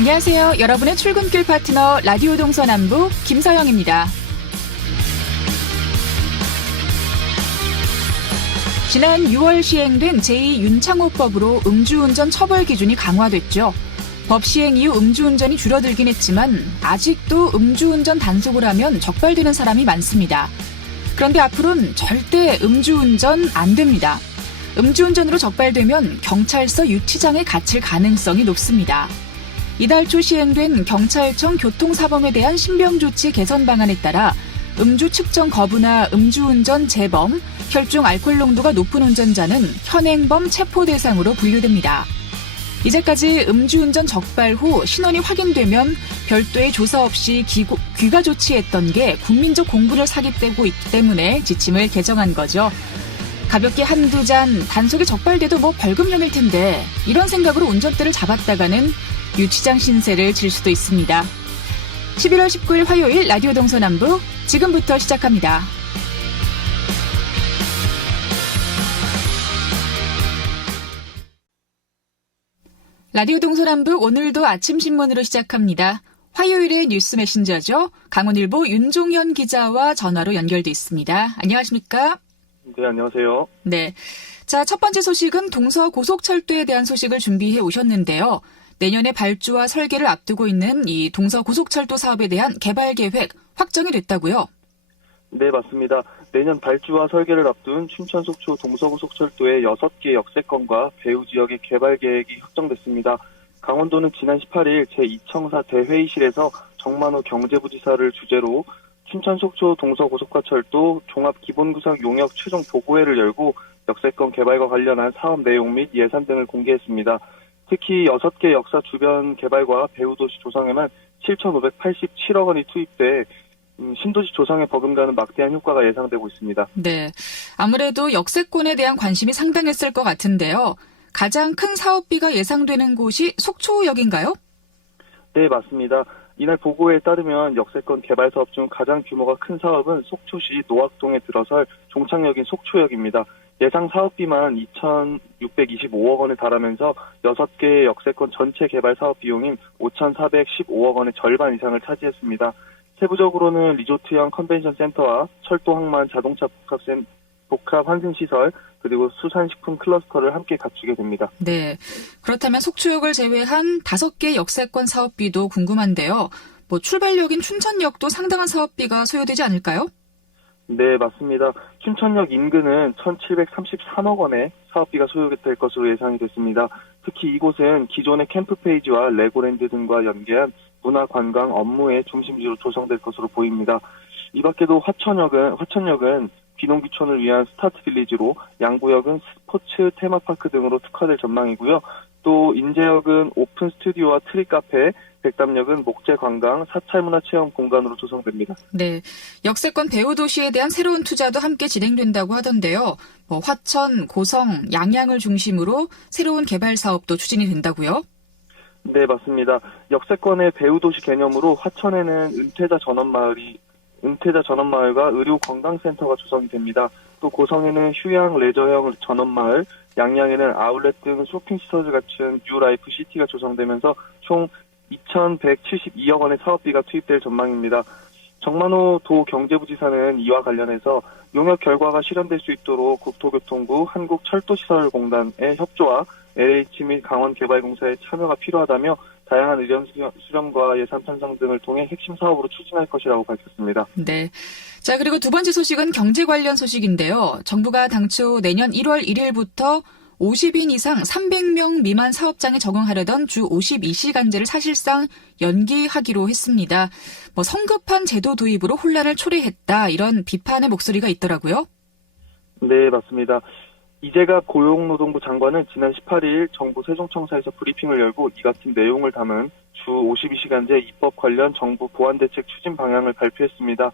안녕하세요. 여러분의 출근길 파트너 라디오 동서남북 김서영입니다. 지난 6월 시행된 제2윤창호법으로 음주운전 처벌 기준이 강화됐죠. 법 시행 이후 음주운전이 줄어들긴 했지만 아직도 음주운전 단속을 하면 적발되는 사람이 많습니다. 그런데 앞으로는 절대 음주운전 안 됩니다. 음주운전으로 적발되면 경찰서 유치장에 갇힐 가능성이 높습니다. 이달 초 시행된 경찰청 교통사범에 대한 신병조치 개선 방안에 따라 음주 측정 거부나 음주운전 재범, 혈중 알코올 농도가 높은 운전자는 현행범 체포 대상으로 분류됩니다. 이제까지 음주운전 적발 후 신원이 확인되면 별도의 조사 없이 귀가 조치했던 게 국민적 공분을 사기 때문이기 때문에 지침을 개정한 거죠. 가볍게 한두 잔 단속에 적발돼도 벌금형일 텐데 이런 생각으로 운전대를 잡았다가는 유치장 신세를 질 수도 있습니다. 11월 19일 화요일 라디오 동서남북 지금부터 시작합니다. 라디오 동서남북 오늘도 아침 신문으로 시작합니다. 화요일의 뉴스 메신저죠. 강원일보 윤종현 기자와 전화로 연결돼 있습니다. 안녕하십니까? 네, 안녕하세요. 네. 자, 첫 번째 소식은 동서 고속철도에 대한 소식을 준비해 오셨는데요. 내년에 발주와 설계를 앞두고 있는 이 동서 고속철도 사업에 대한 개발 계획 확정이 됐다고요? 네, 맞습니다. 내년 발주와 설계를 앞둔 춘천 속초 동서고속철도의 6개 역세권과 배후 지역의 개발 계획이 확정됐습니다. 강원도는 지난 18일 제2청사 대회의실에서 정만호 경제부지사를 주재로 춘천 속초 동서고속화철도 종합기본구상 용역 최종 보고회를 열고 역세권 개발과 관련한 사업 내용 및 예산 등을 공개했습니다. 특히 6개 역사 주변 개발과 배후 도시 조성에만 7,587억 원이 투입돼 신도시 조성에 버금가는 막대한 효과가 예상되고 있습니다. 네, 아무래도 역세권에 대한 관심이 상당했을 것 같은데요. 가장 큰 사업비가 예상되는 곳이 속초역인가요? 네, 맞습니다. 이날 보고에 따르면 역세권 개발 사업 중 가장 규모가 큰 사업은 속초시 노학동에 들어설 종착역인 속초역입니다. 예상 사업비만 2,625억 원에 달하면서 6개의 역세권 전체 개발 사업 비용인 5,415억 원의 절반 이상을 차지했습니다. 세부적으로는 리조트형 컨벤션 센터와 철도 항만 자동차 복합 환승시설 그리고 수산식품 클러스터를 함께 갖추게 됩니다. 네, 그렇다면 속초역을 제외한 5개 역세권 사업비도 궁금한데요. 출발역인 춘천역도 상당한 사업비가 소요되지 않을까요? 네, 맞습니다. 춘천역 인근은 1,733억 원의 사업비가 소요될 것으로 예상이 됐습니다. 특히 이곳은 기존의 캠프 페이지와 레고랜드 등과 연계한 문화관광 업무의 중심지로 조성될 것으로 보입니다. 이 밖에도 화천역은 귀농귀촌을 위한 스타트 빌리지로, 양구역은 스포츠 테마파크 등으로 특화될 전망이고요. 또 인제역은 오픈 스튜디오와 트리 카페, 백담역은 목재 관광, 사찰 문화 체험 공간으로 조성됩니다. 네, 역세권 배후 도시에 대한 새로운 투자도 함께 진행된다고 하던데요. 화천, 고성, 양양을 중심으로 새로운 개발 사업도 추진이 된다고요? 네, 맞습니다. 역세권의 배후 도시 개념으로 화천에는 은퇴자 전원마을과 의료 건강센터가 조성이 됩니다. 또 고성에는 휴양 레저형 전원마을, 양양에는 아울렛 등 쇼핑시설을 갖춘 뉴라이프 시티가 조성되면서 총 2,172억 원의 사업비가 투입될 전망입니다. 정만호 도 경제부지사는 이와 관련해서 용역 결과가 실현될 수 있도록 국토교통부 한국철도시설공단의 협조와 LH 및 강원개발공사의 참여가 필요하다며 다양한 의견 수렴과 예산 편성 등을 통해 핵심 사업으로 추진할 것이라고 밝혔습니다. 네. 자, 그리고 두 번째 소식은 경제 관련 소식인데요. 정부가 당초 내년 1월 1일부터 50인 이상 300명 미만 사업장에 적용하려던 주 52시간제를 사실상 연기하기로 했습니다. 성급한 제도 도입으로 혼란을 초래했다, 이런 비판의 목소리가 있더라고요. 네, 맞습니다. 이재갑 고용노동부 장관은 지난 18일 정부 세종청사에서 브리핑을 열고 이 같은 내용을 담은 주 52시간제 입법 관련 정부 보완대책 추진 방향을 발표했습니다.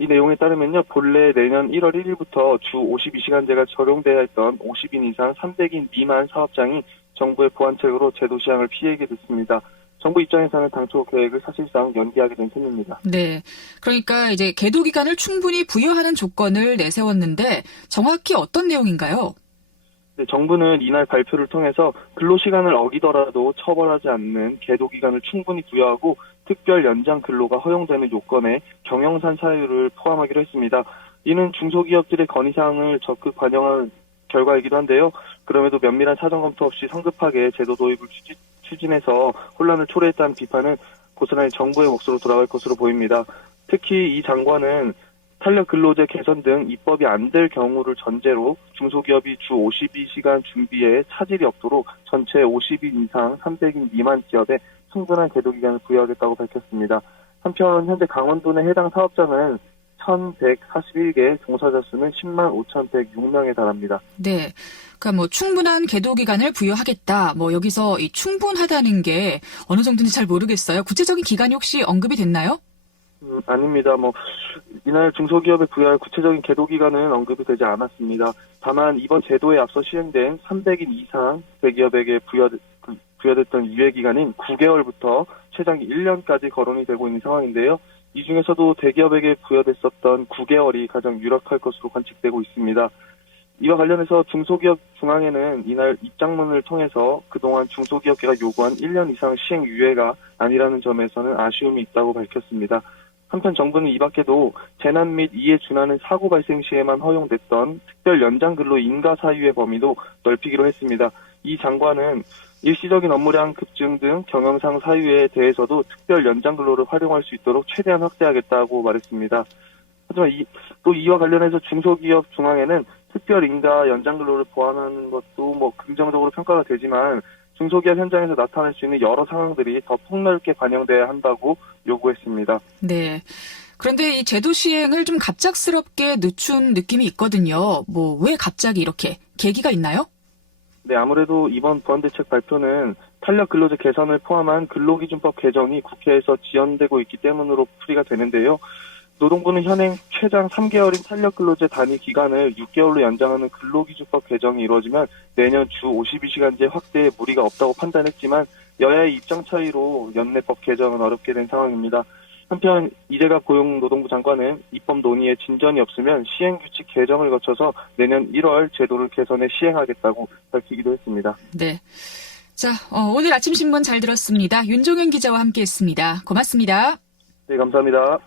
이 내용에 따르면요, 본래 내년 1월 1일부터 주 52시간제가 적용돼야 했던 50인 이상 300인 미만 사업장이 정부의 보완책으로 제도 시행을 피하게 됐습니다. 정부 입장에서는 당초 계획을 사실상 연기하게 된 셈입니다. 네. 그러니까 이제 계도 기간을 충분히 부여하는 조건을 내세웠는데 정확히 어떤 내용인가요? 네, 정부는 이날 발표를 통해서 근로시간을 어기더라도 처벌하지 않는 계도기간을 충분히 부여하고 특별 연장 근로가 허용되는 요건에 경영상 사유를 포함하기로 했습니다. 이는 중소기업들의 건의사항을 적극 반영한 결과이기도 한데요. 그럼에도 면밀한 사전 검토 없이 성급하게 제도 도입을 추진해서 혼란을 초래했다는 비판은 고스란히 정부의 몫으로 돌아갈 것으로 보입니다. 특히 이 장관은 탄력 근로제 개선 등 입법이 안 될 경우를 전제로 중소기업이 주 52시간 준비에 차질이 없도록 전체 50인 이상 300인 미만 기업에 충분한 계도 기간을 부여하겠다고 밝혔습니다. 한편 현재 강원도 내 해당 사업자는 1,141개, 종사자 수는 10만 5,106명에 달합니다. 네. 그러니까 뭐 충분한 계도 기간을 부여하겠다. 뭐 여기서 이 충분하다는 게 어느 정도인지 잘 모르겠어요. 구체적인 기간이 혹시 언급이 됐나요? 아닙니다. 이날 중소기업에 부여할 구체적인 계도 기간은 언급이 되지 않았습니다. 다만 이번 제도에 앞서 시행된 300인 이상 대기업에게 부여됐던 유예 기간인 9개월부터 최장기 1년까지 거론이 되고 있는 상황인데요. 이 중에서도 대기업에게 부여됐었던 9개월이 가장 유력할 것으로 관측되고 있습니다. 이와 관련해서 중소기업 중앙회는 이날 입장문을 통해서 그동안 중소기업계가 요구한 1년 이상 시행 유예가 아니라는 점에서는 아쉬움이 있다고 밝혔습니다. 한편 정부는 이 밖에도 재난 및 이에 준하는 사고 발생 시에만 허용됐던 특별 연장 근로 인가 사유의 범위도 넓히기로 했습니다. 이 장관은 일시적인 업무량 급증 등 경영상 사유에 대해서도 특별 연장 근로를 활용할 수 있도록 최대한 확대하겠다고 말했습니다. 하지만 이와 관련해서 중소기업 중앙회는 특별 인가 연장 근로를 보완하는 것도 긍정적으로 평가가 되지만 중소기업 현장에서 나타날 수 있는 여러 상황들이 더 폭넓게 반영돼야 한다고 요구했습니다. 네. 그런데 이 제도 시행을 좀 갑작스럽게 늦춘 느낌이 있거든요. 왜 갑자기 이렇게 계기가 있나요? 네, 아무래도 이번 보완대책 발표는 탄력 근로제 개선을 포함한 근로기준법 개정이 국회에서 지연되고 있기 때문으로 풀이가 되는데요. 노동부는 현행 최장 3개월인 탄력 근로제 단위 기간을 6개월로 연장하는 근로기준법 개정이 이루어지면 내년 주 52시간제 확대에 무리가 없다고 판단했지만 여야의 입장 차이로 연내법 개정은 어렵게 된 상황입니다. 한편 이재갑 고용노동부 장관은 입법 논의에 진전이 없으면 시행규칙 개정을 거쳐서 내년 1월 제도를 개선해 시행하겠다고 밝히기도 했습니다. 네. 자, 오늘 아침 신문 잘 들었습니다. 윤종현 기자와 함께했습니다. 고맙습니다. 네, 감사합니다.